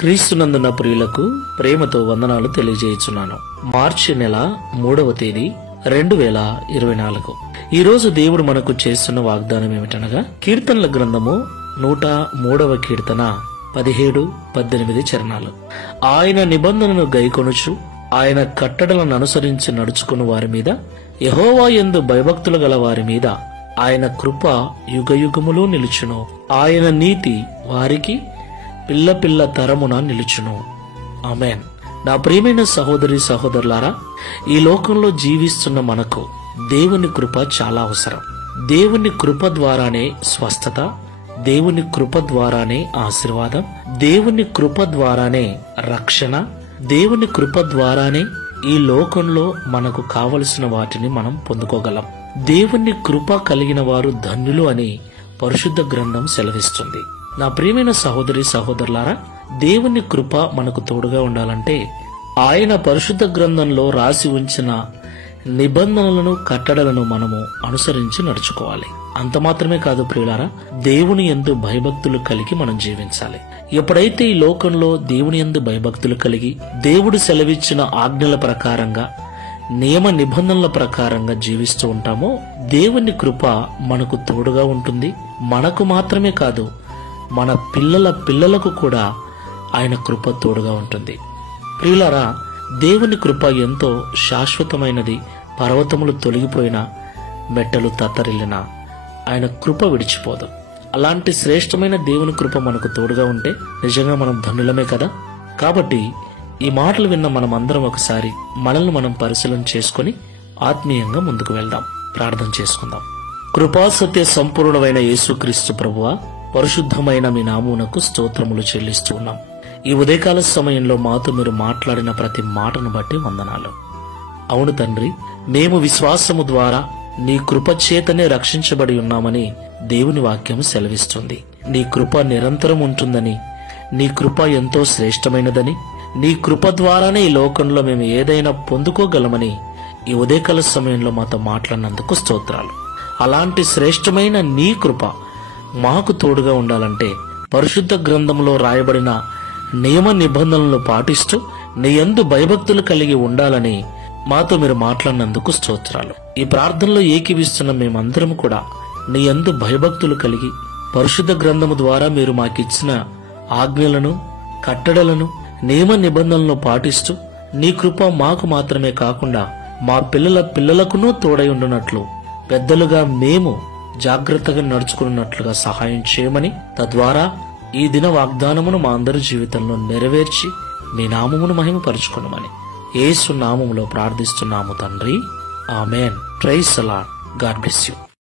క్రీస్తునందున ప్రియులకు ప్రేమతో వందనాలు తెలియజేయుచున్నాను. మార్చి నెల 3వ తేదీ 2024. ఈ రోజు దేవుడు మనకు చేస్తున్న వాగ్దానం ఏమిటనగా, కీర్తనల గ్రంథము 103వ కీర్తన 17-18 చరణాలు. ఆయన నిబంధనను గైకొనుచు ఆయన కట్టడలను అనుసరించి నడుచుకుని వారి మీద, యెహోవా యందు భయభక్తులు గల వారి మీద ఆయన కృప యుగయుగములు నిలుచును. ఆయన నీతి వారికి పిల్ల పిల్ల తరమున నిలుచును. ఆమేన్. నా ప్రియమైన సహోదరి సహోదరులారా, ఈ లోకంలో జీవిస్తున్న మనకు దేవుని కృప చాలా అవసరం. దేవుని కృప ద్వారానే స్వస్థత, దేవుని కృప ద్వారానే ఆశీర్వాదం, దేవుని కృప ద్వారానే రక్షణ, దేవుని కృప ద్వారానే ఈ లోకంలో మనకు కావలసిన వాటిని మనం పొందుకోగలం. దేవుని కృప కలిగిన వారు ధన్యులు అని పరిశుద్ధ గ్రంథం సెలవిస్తుంది. నా ప్రియమైన సహోదరి సహోదరులారా, దేవుని కృప మనకు తోడుగా ఉండాలంటే ఆయన పరిశుద్ధ గ్రంథంలో రాసి ఉంచిన నిబంధనలను కట్టడలను మనము అనుసరించి నడుచుకోవాలి. అంత మాత్రమే కాదు ప్రియులారా, దేవుని యందు భయభక్తులు కలిగి మనం జీవించాలి. ఎప్పుడైతే ఈ లోకంలో దేవుని యందు భయభక్తులు కలిగి దేవుడు సెలవిచ్చిన ఆజ్ఞల ప్రకారంగా, నియమ నిబంధనల ప్రకారంగా జీవిస్తూ ఉంటామో, దేవుని కృప మనకు తోడుగా ఉంటుంది. మనకు మాత్రమే కాదు, మన పిల్లల పిల్లలకు కూడా ఆయన కృప తోడుగా ఉంటుంది. ప్రియులారా, దేవుని కృప ఎంతో శాశ్వతమైనది. పర్వతములు తొలగిపోయినా, మెట్టలు తత్తరిల్లినా ఆయన కృప విడిచిపోదు. అలాంటి శ్రేష్టమైన దేవుని కృప మనకు తోడుగా ఉంటే నిజంగా మనం ధన్యులమే కదా. కాబట్టి ఈ మాటలు విన్న మనం అందరం ఒకసారి మనల్ని మనం పరిశీలన చేసుకుని ఆత్మీయంగా ముందుకు వెళ్దాం. ప్రార్థన చేసుకుందాం. కృపాసత్య సంపూర్ణమైన యేసుక్రీస్తు ప్రభువా, పరిశుద్ధమైన మీ నామమునకు స్తోత్రములు చెల్లిస్తూ ఉన్నాం. ఈ ఉదయకాల సమయంలో మాతో మీరు మాట్లాడిన ప్రతి మాటను బట్టి వందనాలు. అవును తండ్రి, మేము విశ్వాసము ద్వారా నీ కృప చేతనే రక్షించబడి ఉన్నామని దేవుని వాక్యం సెలవిస్తుంది. నీ కృప నిరంతరం ఉంటుందని, నీ కృప ఎంతో శ్రేష్టమైనదని, నీ కృప ద్వారానే ఈ లోకంలో మేము ఏదైనా పొందుకోగలమని ఈ ఉదయకాల సమయంలో మాతో మాట్లాడినందుకు స్తోత్రాలు. అలాంటి శ్రేష్టమైన నీ కృప మాకు తోడుగా ఉండాలంటే పరిశుద్ధ గ్రంథంలో రాయబడిన నియమ నిబంధనలను పాటిస్తూ నీ యందు భయభక్తులు కలిగి ఉండాలని మాతో మీరు మాట్లాడినందుకు స్తోత్రాలు. ఈ ప్రార్థనలో ఏకీవిస్తున్న మేమందరం కూడా నీ యందు భయభక్తులు కలిగి పరిశుద్ధ గ్రంథము ద్వారా మీరు మాకిచ్చిన ఆజ్ఞలను, కట్టడలను, నియమ నిబంధనలను పాటిస్తూ నీ కృప మాకు మాత్రమే కాకుండా మా పిల్లల పిల్లలకునూ తోడై ఉండునట్లు, పెద్దలుగా మేము జాగ్రత్తగా నడుచుకున్నట్లుగా సహాయం చేయమని, తద్వారా ఈ దిన వాగ్దానమును మా అందరి జీవితంలో నెరవేర్చి మీ నామమును మహిమపరచుకొనమని యేసు నామములో ప్రార్థిస్తున్నాము తండ్రి. Amen. Praise the Lord. God bless you.